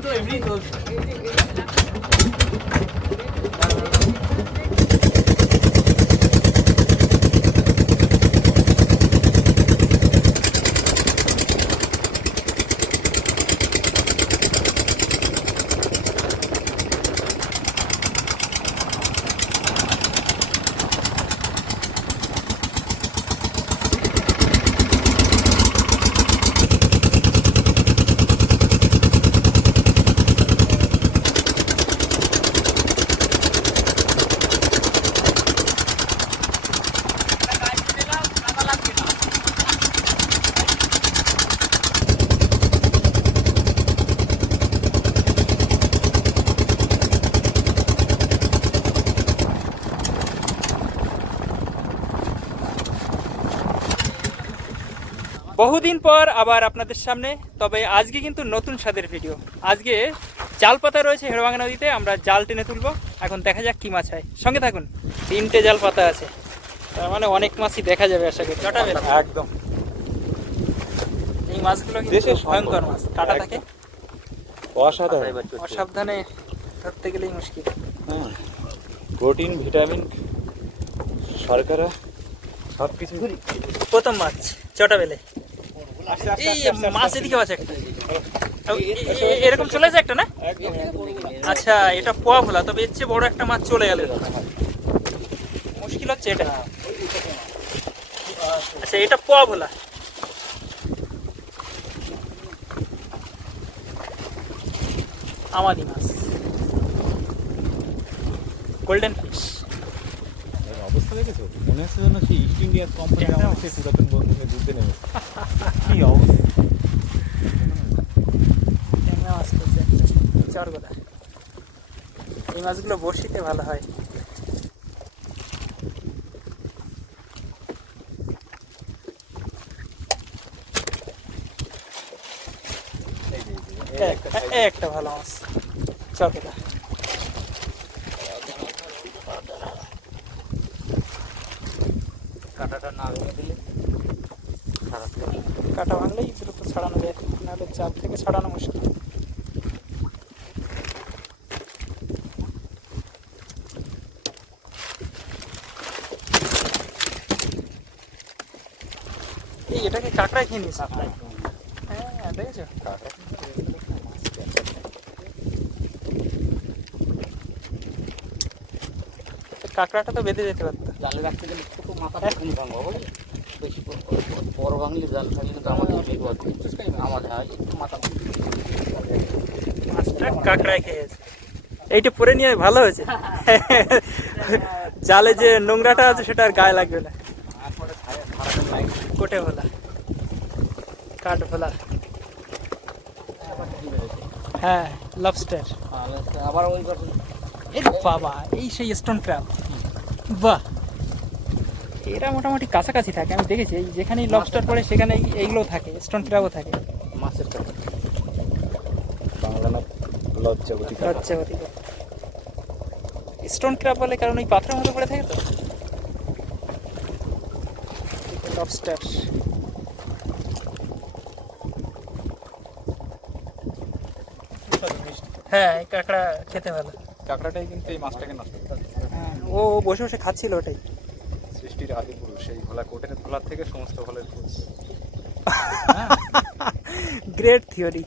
de বহুদিন পর আবার আপনাদের সামনে তবে আজকে কিন্তু নতুন স্বাদের ভিডিও আজকে জাল পাতা রয়েছে হেড়ভাঙ্গা নদীতে আমরা জাল টেনে তুলবো। এখন দেখা যাক কি মাছ হয়। সঙ্গে থাকুন তিনটে জাল পাতা আছে। তার মানে অনেক মাছই দেখা যাবে আশা করি। একদম। এই মাছগুলো কিন্তু। ভয়ঙ্কর মাছ। কাটা থাকে। অসাধারণ। অসাবধানে ধরতে গেলেই মুশকিল। হ্যাঁ প্রোটিন ভিটামিন শর্করা সব কিছু প্রথম মাছ চটা বেলে। এই মাছ এদিকে আছে একটা। এরকম চলে যায় একটা না? আচ্ছা এটা পোয়া ভোলা তবে এর চেয়ে বড় একটা মাছ চলে গেল মুশকিল হচ্ছে এটা। আচ্ছা এটা পোয়া ভোলা। আমাদি মাছ। গোল্ডেন ফিশ অবস্থা দেখেছ? মনে হচ্ছে যেন সেই ইস্ট ইন্ডিয়া কোম্পানি আমাদের সেই পুরাতন বন্ধুকে ঘুরতে নেবে কি অবস্থা ট্যাংরা মাছ একটা চরগোদা এই মাছগুলো বড়শিতে ভালো হয় একটা ভালো মাছ। চরগোদা কাঁটাটা না ভেঙে দিলে খারাপ লাগে। কাটা ভাঙলেই দ্রুত ছাড়ানো যায় নাহলে চাপ থেকে ছাড়ানো মুশকিল। এই এটাকে কাঁকড়ায় খেয়ে নিয়েছে হ্যাঁ দেখেছ? কাঁটা কাঁকড়াটা তো বেঁধে যেতে পারতো। জালে রাখতে গেলে ছোট মাথাটা কম ভাঙবো বুঝলি বেশি বড়- ভাঙলে জাল ভাঙলে কিন্তু আমাদের বিপদ আমাদের হয় মাথা কাঁকড়ায় খেয়েছে এইটা পরে নিয়ে ভালো হয়েছে। জালে যে নোংরাটা আছে সেটা আর গায়ে লাগবে না। কোটে ভোলা। কাঠ ভোলা। হ্যাঁ লবস্টার আবার ওই বাবা এই সেই স্টোন ক্র্যাব বাহ। এরা মোটামুটি কাছাকাছি থাকে আমি দেখেছি। যেখানেই লবস্টার পড়ে সেখানে এইগুলো থাকে স্টোন ক্র্যাবও থাকে। মাছের বাংলা না লজ্জাবতী। লজ্জাবতী স্টোন ক্র্যাব বলে কারণ ওই পাথরের মধ্যে পড়ে থাকে তো? লবস্টার হ্যাঁ কাঁকড়া খেতে ভালো। কাঁকড়াটাই কিন্তু এই মাছটাকে নষ্ট ও বসে বসে খাচ্ছিল ওটাই। সৃষ্টির আদি পুরুষ এই ভোলা কোটের ভোলার থেকে সমস্ত ফলের পুরুষ গ্রেট থিওরি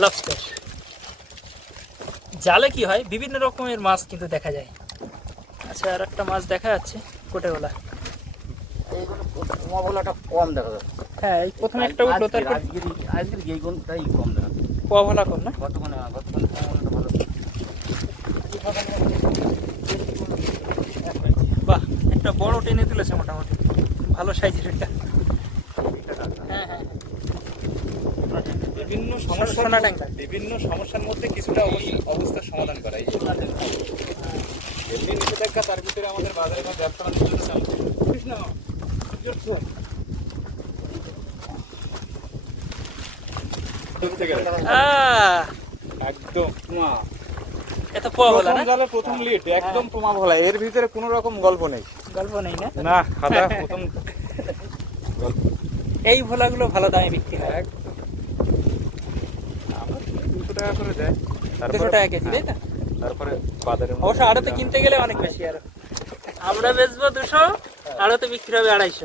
লবস্টার জালে কি হয়? বিভিন্ন রকমের মাছ কিন্তু দেখা যায়। আচ্ছা আর একটা মাছ দেখা যাচ্ছে কোটেওয়ালা। এইগুলো তোমার বলাটা কম দেখা যাচ্ছে। হ্যাঁ এই প্রথমে একটা উঠল তারপর আজকের আজকের এই কোনটাই কম দেখা যাচ্ছে। কম না? কোনটা ভালো বাহ একটা বড় টেনে তুলেছে মোটামুটি। ভালো সাইজের একটা। হ্যাঁ হ্যাঁ বিভিন্ন সোনা সমস্যার বিভিন্ন সমস্যার মধ্যে কিছুটা অবস্থা- অবস্থার সমাধান করা এই এমনি নিষেধাজ্ঞা তার ভিতরে আমাদের বাজারে কোনো ব্যবসা একদম। পোয়া না? প্রথম জালে প্রথম লিড একদম এর ভিতরে কোনো রকম গল্প নেই। গল্প নেই না? না খাতা প্রথম এই ভোলাগুলো ভালো দামে বিক্রি হয়। একদম দুশো টাকা করে দেয়। দুশো টাকা কেজি তাই তো? তারপরে বাজারে অবশ্য আড়তে কিনতে গেলে অনেক বেশি আরও। আমরা বেচবো দুশো আড়তে বিক্রি হবে আড়াইশো।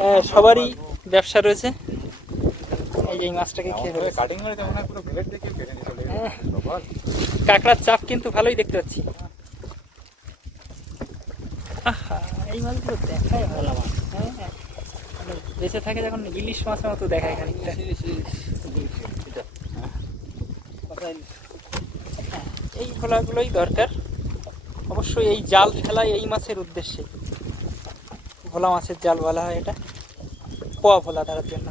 হ্যাঁ, সবারই ব্যবসা রয়েছে। এই মাছটাকে খেয়ে ফেলেছে। কাটিং করে যেমন পুরো বিলেট দেখে কেটে নিয়ে চলে হ্যাঁ। কাঁকড়ার চাপ কিন্তু ভালোই দেখতে পাচ্ছি। আহা এই মাছগুলো দেখাই ভালো মাছ হ্যাঁ হ্যাঁ। বেঁচে থাকে যখন ইলিশ মাছের মতো দেখায় খানিকটা। হ্যাঁ, এই ভোলাগুলোই দরকার। অবশ্যই এই জাল ফেলাই এই মাছের উদ্দেশ্যে। ভোলা মাছের জাল বলা হয় এটা। পোয়া ভোলা ধরার জন্য।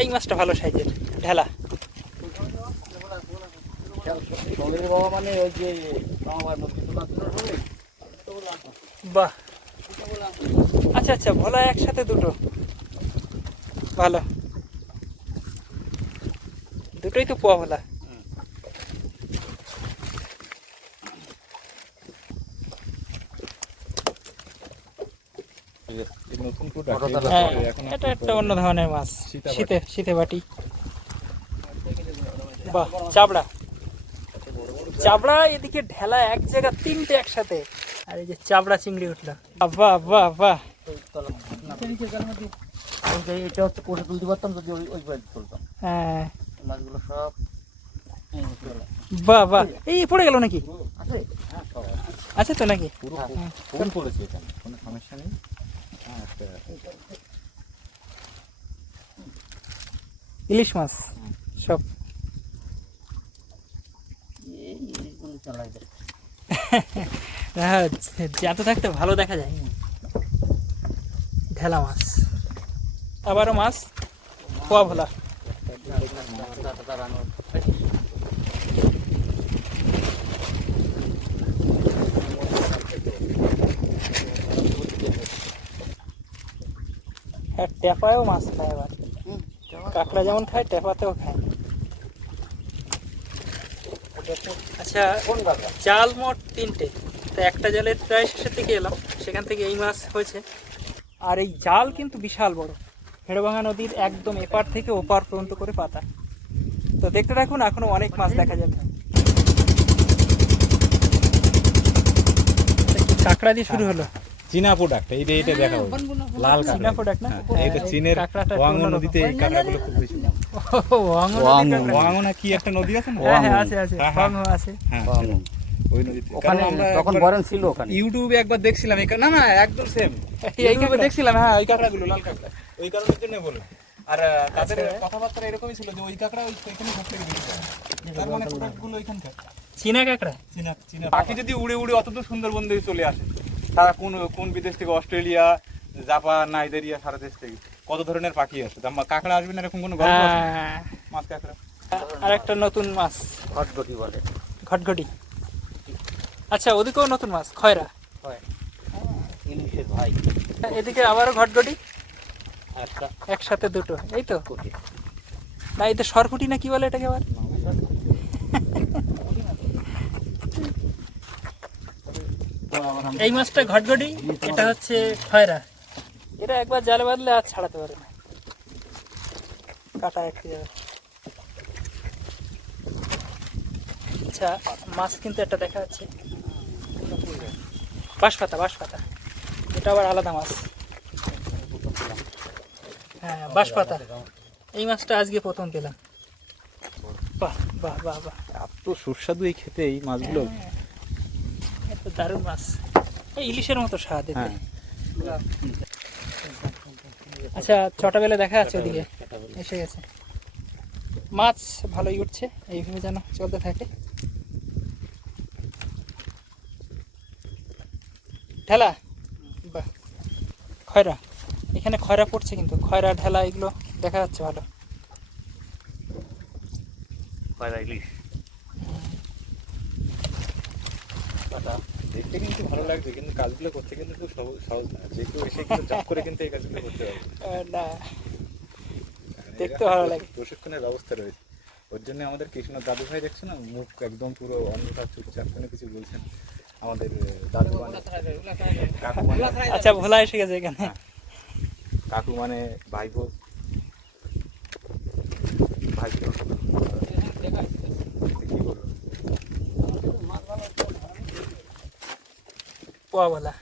এই মাছটা ভালো সাইজের, ঢেলা। বাহ। আচ্ছা আচ্ছা ভোলা একসাথে দুটো। ভালো। দুটোই তো পোয়া ভোলা এই নতুন ফুড বড় হ্যাঁ এখন এটা একটা অন্য ধরনের মাছ। শীতে শীতে বাটি। বাহ চাবড়া। চাবড়া এদিকে ঢেলা এক জায়গা তিনটে একসাথে। আর এই যে চাবড়া চিংড়ি উঠল। বাহ বাহ বাহ ওই এটা হচ্ছে কোষে তুলতে পারতাম যদি ওই ওই বাড়ি তুলতাম। হ্যাঁ। মাছগুলো সব বাহ বাহ। এই পড়ে গেল নাকি? আছে? হ্যাঁ তো নাকি? পুরো হ্যাঁ। পড়েছে কোনো সমস্যা নেই। হ্যাঁ ইলিশ মাছ সব। হ্যাঁ এত থাকতে ভালো দেখা যায়। ঢেলা মাছ। আবারও মাছ। পোয়া ভোলা দাদা দাঁড়ানোর হ্যাঁ টেপায়ও মাছ খায় আবার কাঁকড়া যেমন খায় টেপাতেও খায়। আচ্ছা জাল মোট তিনটে। তো একটা জালের প্রায় শেষের দিকে এলাম সেখান থেকে এই মাছ হয়েছে। আর এই জাল কিন্তু বিশাল বড়। হেড়ভাঙা নদীর একদম এপার থেকে ওপার পর্যন্ত করে পাতা। তো দেখতে থাকুন এখনও অনেক মাছ দেখা যাবে। কাঁকড়া দিয়ে শুরু হলো? চীনা প্রোডাক্ট এই যে এইটা দেখাবো। লাল চীনা product না? হ্যাঁ, এইটা চীনের ওয়াঙ্গো নদীতে এই কাঁকড়াগুলো খুব বেশি ওয়াঙ্গো না কি একটা নদী আছে না? হ্যাঁ হ্যাঁ আছে আছে। হ্যাঁ, হ্যাঁ। ওয়াঙ্গো আছে। হ্যাঁ বাংলো। ওই নদীতে। ওখানে তখন একবার ছিল ওখানে। ইউটিউবে একবার দেখছিলাম এই না না একদম সেম এই কাঁকড়া? দেখছিলাম হ্যাঁ ওই কাঁকড়াগুলো লাল কাঁকড়া। ওই কারণের জন্য বলে আর তাদের আচ্ছা। কথাবার্তা এরকমই ছিল যে ওই কাঁকড়া ওই এখানে সব থেকে বেশি তার মানে প্রোডাক্টগুলো চীনা কাঁকড়া? চীনা চীনা। পাখি যদি উড়ে উড়ে অতদূর সুন্দরবন দিয়ে চলে আসে। তারা কোন কোন বিদেশ থেকে? অস্ট্রেলিয়া জাপান নাইজেরিয়া সারা দেশ থেকে। কত ধরনের পাখি আসে তা মা- কাঁকড়া আসবে না এরকম কোনো গল্প হ্যাঁ। মাছ কাঁকড়া? আর একটা নতুন মাছ। হটগটি বলে। ঘটঘটি। আচ্ছা ওদিকেও নতুন মাছ খয়রা। হয়। ইলিশের ভাই। এদিকে আবারও ঘটঘটি? আর একসাথে দুটো। এই তো? কোটি। না এতে সরকুটি না কি বলে এটাকে আবার? এই মাছটা ঘটঘটি এটা হচ্ছে খয়রা। এটা একবার জালে বাঁধলে আর ছাড়াতে পারে না। কাটা আটকে যাবে। আচ্ছা মাছ কিন্তু একটা দেখা যাচ্ছে। বাঁশপাতা বাঁশপাতা। এটা আবার আলাদা মাছ। হ্যাঁ বাঁশপাতা। এই মাছটা আজকে প্রথম পেলাম। বাহ বাহ বাহ বাহ। এত সুস্বাদু এই খেতে এই মাছগুলো। হ্যাঁ, এত দারুণ মাছ। ইলিশের মতো স্বাদ হ্যাঁ। আচ্ছা ছটা বেলা দেখা যাচ্ছে ওদিকে। এসে গেছে। মাছ ভালোই উঠছে এইভাবে যেন চলতে থাকে। ঠেলা বাহ। খয়রা। এখানে খয়রা পড়ছে কিন্তু। খয়রা ঢেলা এগুলো দেখা যাচ্ছে ভালো। কয়লা ইলিশ। দেখতে কিন্তু ভালো লাগছে কিন্তু কাজগুলো করতে কিন্তু খুব সহজ সহজ না। যে কেউ এসে কিন্তু চাপ করে কিন্তু এই কাজগুলো করতে পারবে। না। দেখতে ভালো লাগে। প্রশিক্ষণের ব্যবস্থা রয়েছে। ওর জন্য আমাদের কৃষ্ণ দাদু ভাই দেখছ না? মুখ একদম পুরো অন্ধকার চুপচাপ কোনো কিছু বলছেন। আমাদের দাদু মানে কাকু মানে আচ্ছা ভোলা এসে গেছে এখানে। কাকু মানে ভাইপো। ভাইপো পোয়া ভোলা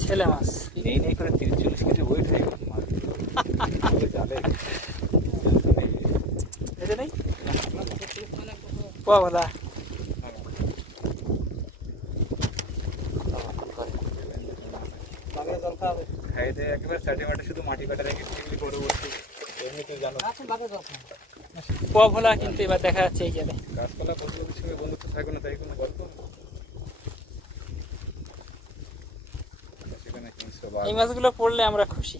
ছেলে মাছ। নেই নেই করে তিরিশ চল্লিশ কেজি ওয়েট হয়ে গেল মাছ। ওই জালে এটা নেই পোয়া ভোলা খাইয়ে দিয়ে একেবারে চাটে মাটে শুধু মাটি কাটা রেখে চিংড়ি করে বসছি এমনি তুই জানো। পোয়া ভোলা কিন্তু এবার দেখা যাচ্ছে এই জায়গায় গাছপালা বন্ধুদের সঙ্গে বন্ধুত্ব থাকবে না তাই কোনো গল্প এই মাছগুলো পড়লে আমরা খুশি।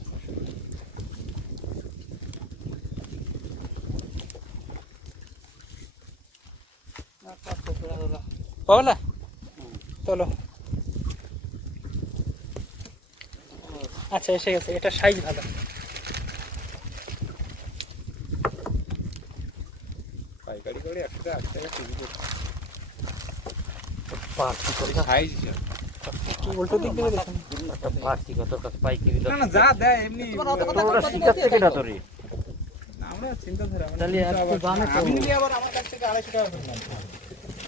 পাওলা চলো। আচ্ছা এসে গেছে। এটা সাইজ ভালো। পাইকারি করে একশো টাকা আশি টাকা সাইজ উল্টো দিক দেখুন। একটা পার্টি কথা কাছে পাইকারি না না যা দেয় এমনি শিকার থেকে না তোরে। আমরা চিন্তাধারা আমরা তাহলে কিন্তু এত আবার- আমি নিলে আবার আমার কাছ থেকে আড়াইশো টাকা করে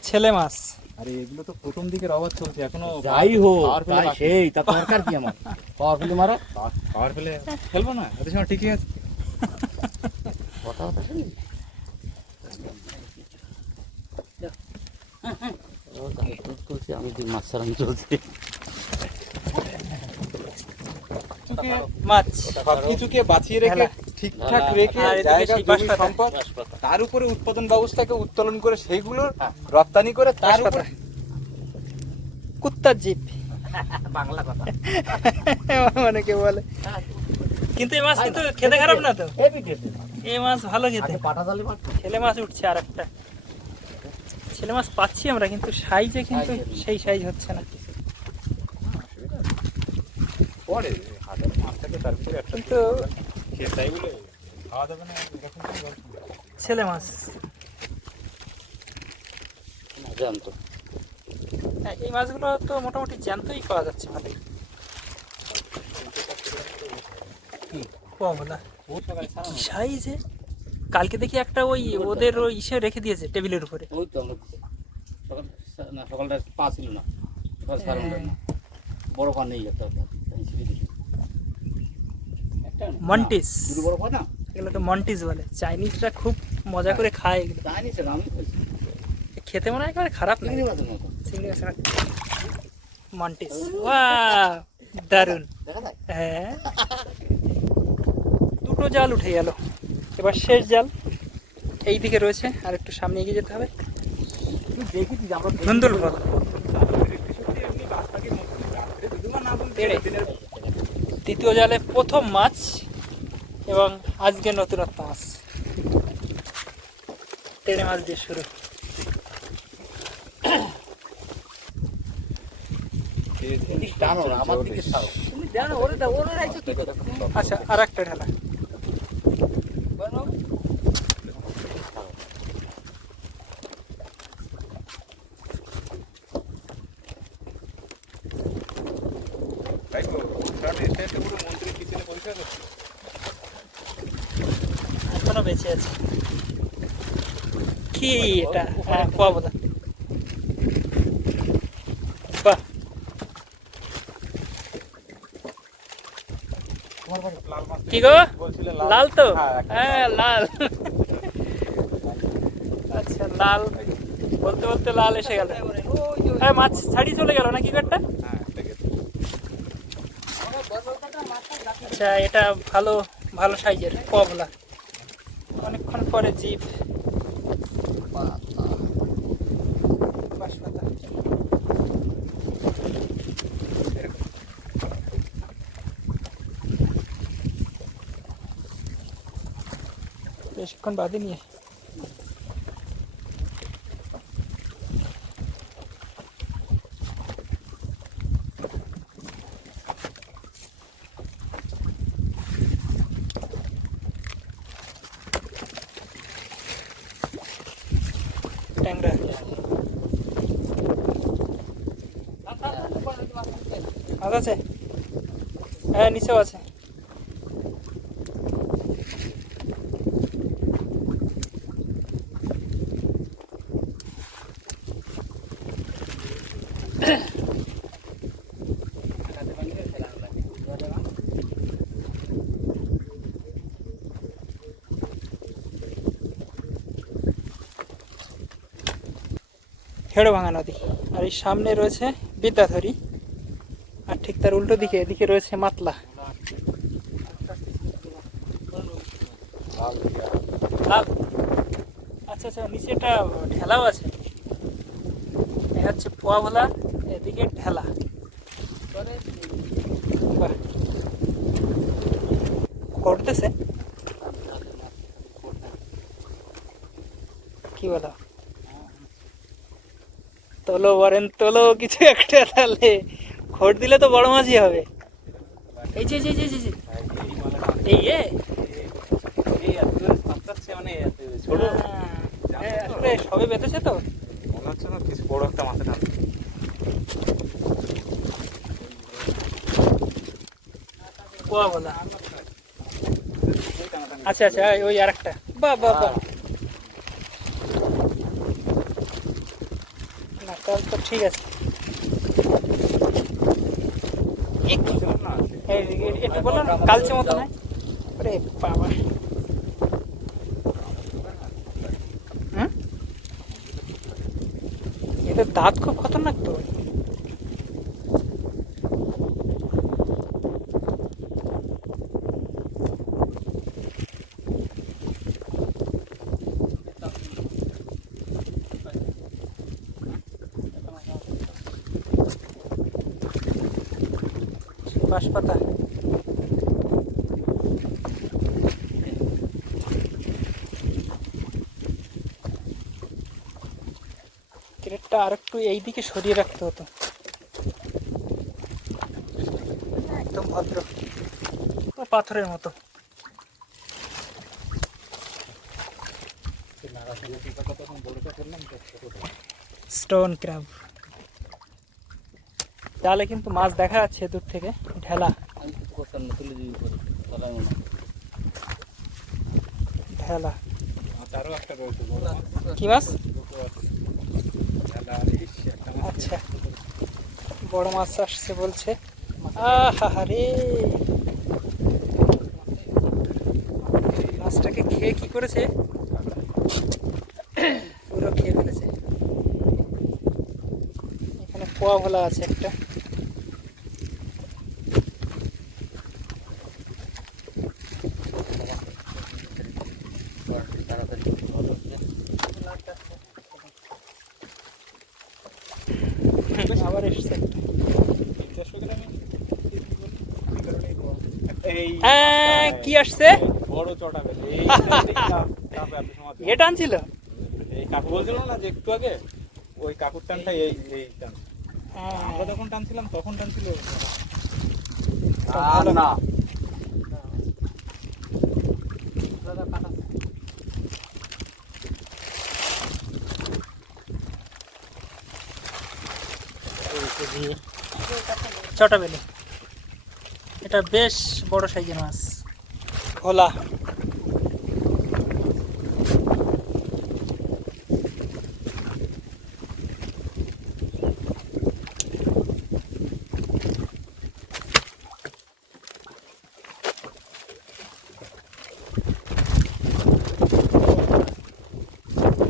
ছেলে মাছ। আরে এগুলো তো প্রথম দিকের অবাধ চলছে এখনও যাই হোক তাই সেই তা দরকার কি আমার? পাওয়ারফুলি ফেলে মারো? খাওয়ার ফেলে খেলব না? এত সময় ঠিকই আছে। কথা কথা শুনি ও তাহলে দুধ তুলছি আমি দুই মাছ সারান চলছি মাছ সবকিছুকে বাঁচিয়ে রেখে ঠিকঠাক রেখে জায়গা জমি সম্পদ তার উপরে উৎপাদন ব্যবস্থাকে উত্তোলন করে সেইগুলোর রপ্তানি করে তার উপরে কুত্তার জিপ। বাংলা কথা। অনেকে বলে। কিন্তু এই মাছ কিন্তু খেতে খারাপ না তো? এই মাছ ভালো খেতে। পাটা জালি মারতো। ছেলে মাছ উঠছে আর একটা ছেলে মাছ পাচ্ছি আমরা কিন্তু সাইজে কিন্তু। সেই সাইজ হচ্ছে না। কিন্তু না। ছেলে মাছ। জানতো হ্যাঁ, এই মাছগুলো তো মোটামুটি জ্যান্তই পাওয়া যাচ্ছে ভালোই কমলা কি সাইজে কালকে দেখি একটা ওই ওদের ওই ইসে রেখে দিয়েছে টেবিলের উপরে। ওই তো আমরা সকাল না সকালটা পা ছিল না। সকাল সাড়ে নটায় না বড় পান নেই একটা মন্টিস। দুটো বড় পান না? এগুলোকে মন্টিস বলে। চাইনিজরা খুব মজা করে খায় এগুলো। সেটা আমি খেতে মনে হয় একেবারে খারাপ না চিংড়ি মাছ মন্টিস। ওয়া দারুণ হ্যাঁ। দুটো জাল উঠে গেল। এবার শেষ জাল এই দিকে রয়েছে আর একটু সামনে এগিয়ে যেতে হবে ধুন্দুল ফল দ্বিতীয় জালে প্রথম মাছ এবং আজকে নতুনত্ব মাছ তেড়ে মাছ দিয়ে শুরু আচ্ছা আর একটা ঢালা এখনও বেঁচে আছে। কি এটা? হ্যাঁ বাহ। কি গো? লাল তো? হ্যাঁ, লাল। আচ্ছা লাল। বলতে বলতে লাল এসে গেল। হ্যাঁ মাছ ছাড়িয়ে চলে গেল নাকি কাঠটা হ্যাঁ একটা গেছে। আচ্ছা এটা ভালো ভালো সাইজের পবলা অনেকক্ষণ পরে জিপ। বেশিক্ষণ বাদে নিয়ে ট্যাংরা মাছ আছে? হ্যাঁ নিচেও আছে। হেড়োভাঙা নদী। আর এই সামনে রয়েছে বিদ্যাধরী। তার উল্টো দিকে এদিকে রয়েছে মাতলা। আচ্ছা আচ্ছা নিচে একটা ঢেলাও আছে। হচ্ছে পোয়া ভোলা এদিকে ঢেলা বাহ। করতেছে? কি বলো? তোলো বরেন তোলো কিছু একটা তাহলে খোট দিলে তো বড় মাছই হবে। এই যে যে যে যে। এই এ? মানে ছোট। আসলে সবে বেঁধেছে তো। মনে হচ্ছে না কিছু বড় একটা কোয়া বলা। আচ্ছা আচ্ছা ওই আর একটা বাহ না তাহলে তো ঠিক আছে। একটু বললাম কালচে মতো নয় আরে বাবা? এদের দাঁত খুব খতরনাক তো। বাঁশপাতা। ক্রেটটা আর একটু এইদিকে সরিয়ে রাখতে হতো। একদম ভদ্র। পাথরের মতো। স্টোন ক্র্যাব জালে কিন্তু মাছ দেখা যাচ্ছে দূর থেকে, ঢেলা। ঢেলা। কি মাছ। আচ্ছা। বড় মাছ আসছে বলছে। আহা রে মাছটাকে খেয়ে কি করেছে? পুরো খেয়ে ফেলেছে। এখানে পোয়া ভোলা আছে একটা। আবার এসছে কি আসছে বড় চটা। এই এ টানছিল এই কাকু বলছিল না যে একটু আগে ওই কাকুর টানটা এই এই টান হ্যাঁ, আমরা যখন টানছিলাম তখন টানছিল না ছটা বেলে। এটা বেশ বড় সাইজের মাছ। ভোলা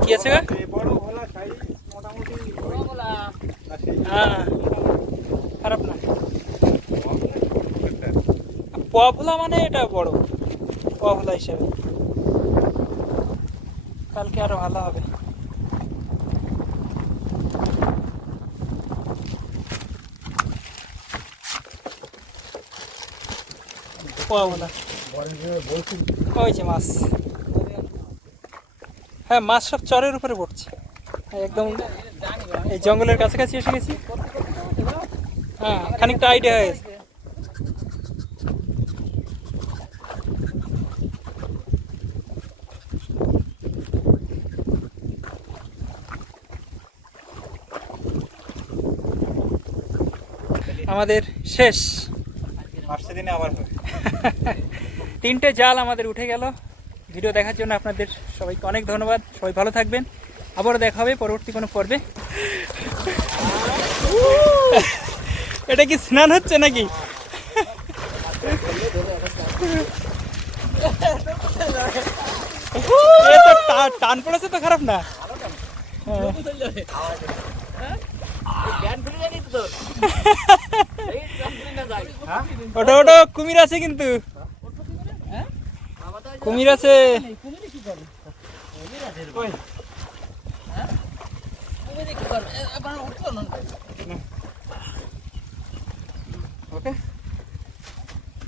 কি আছে গা এই বড় ভোলা সাইজ মোটামুটি ওই- না, সেই হ্যাঁ খারাপ না একটা। ভোলা মানে এটা বড় ভোলা হিসাবে। কালকে আরও ভালো হবে। মাছ। হ্যাঁ মাছ সব চরের উপরে পড়ছে। একদম এই জঙ্গলের কাছাকাছি এসে গেছি। হ্যাঁ খানিকটা আইডিয়া হয়ে আমাদের শেষ। দিনে আবার তিনটে জাল আমাদের উঠে গেল। ভিডিও দেখার জন্য আপনাদের সবাইকে অনেক ধন্যবাদ। সবাই ভালো থাকবেন। আবারও দেখা হবে পরবর্তী কোনো পর্বে। এটা কি স্নান হচ্ছে নাকি? টান পড়েছে তো খারাপ না। ওটা ওটা কুমির আছে কিন্তু। কুমির আছে। ওকে।